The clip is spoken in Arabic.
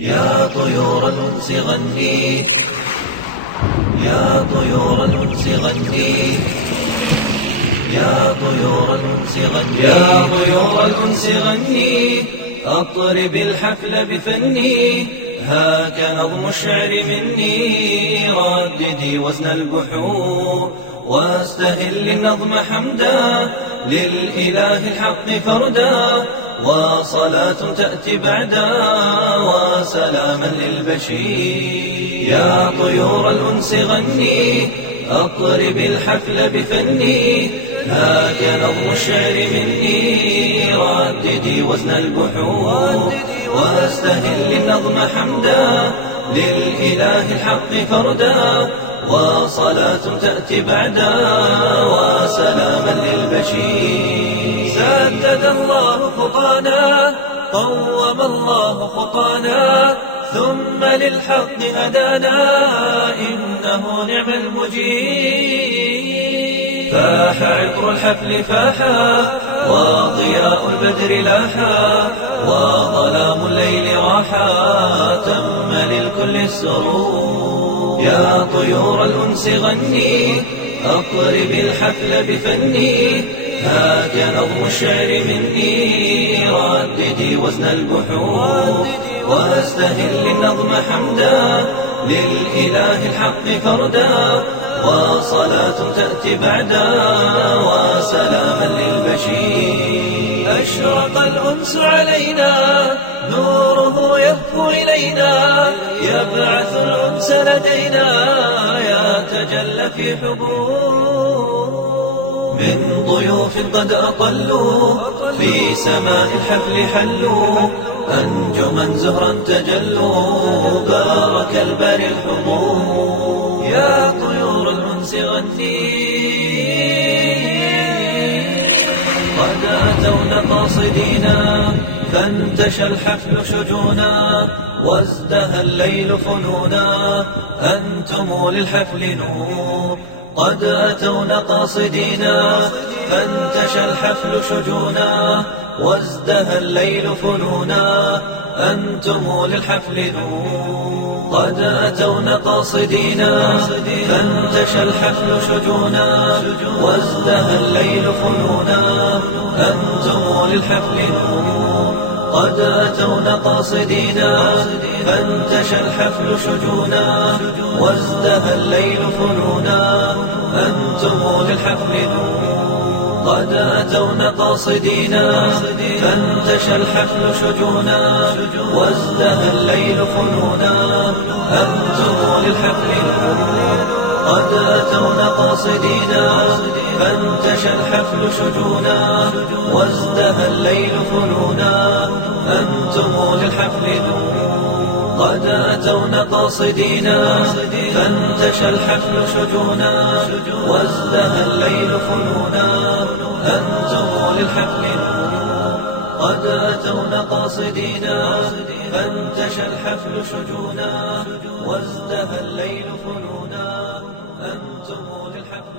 يا طيور الأنس غني، يا طيور الأنس غني، يا طيور الأنس غني، يا طيور الأنس غني، أطرب الحفل بفني، هاك نظم الشعر مني، رددي وزن البحور واستهل النظم حمدا للإله الحق فردا، وصلاة تأتي بعدا وسلاما للبشير. يا طيور الأنس غني، أطرب الحفل بفني، هاك نظم الشعر مني، رددي وزن البحور واستهل النظم حمدا للإله الحق فردا، وصلاة تأتي بعدا وسلاما للبشير. سدد الله خطانا، قوم الله خطانا، ثم للحق هدانا، إنه نعم المجيب. فاح عطر الحفل فاحا، وضياء البدر لاحا، وظلام الليل راحا، تم للكل السرور. يا طيور الأنس غني، أطرب الحفل بفني، هاك نظم الشعر مني، رددي وزن البحور واستهل النظم حمدا للإله الحق فردا، وصلاة تأتي بعدا وسلاما للبشير. أشرق الأنس علينا، نوره يهفو إلينا، يبعث الأنس لدينا، يتجلى في حبور. من ضيوف قد أطلوا في سماء الحفل حلوا، أنجما زهرا تجلوا، بارك الباري الحضور. يا طيور الأنس غني، قد أتونا قاصدينا، فانتشى الحفل شجونا، وازدهى الليل فنونا، أنتم للحفل نور. قد أتونا قاصدينا، فانتشى الحفل شجونا، وازدهى الليل فنونا، أنتم للحفل نور. قد أتونا قاصدينا، فانتشى الحفل شجونا، وازدهى الليل فنونا، أنتم للحفل نور. قد أتونا قاصدينا، فانتشى الحفل شجونا، وازدهى الليل فنونا، أنتم للحفل نور. قد أتونا قاصدينا، فانتشى الحفل شجونا، وازدهى الليل فنونا، أنتم للحفل نور. قد أتونا قاصدينا، فانتشى الحفل شجونا، وازدهى الليل فنونا، أنتم للحفل نور. قد أتونا قاصدينا، فانتشى الحفل شجونا، وازدهى الليل فنونا، أنتم للحفل نور. قد أتونا قاصدينا، فانتشى الحفل شجونا، وازدهى الليل فنونا، أنتم للحفل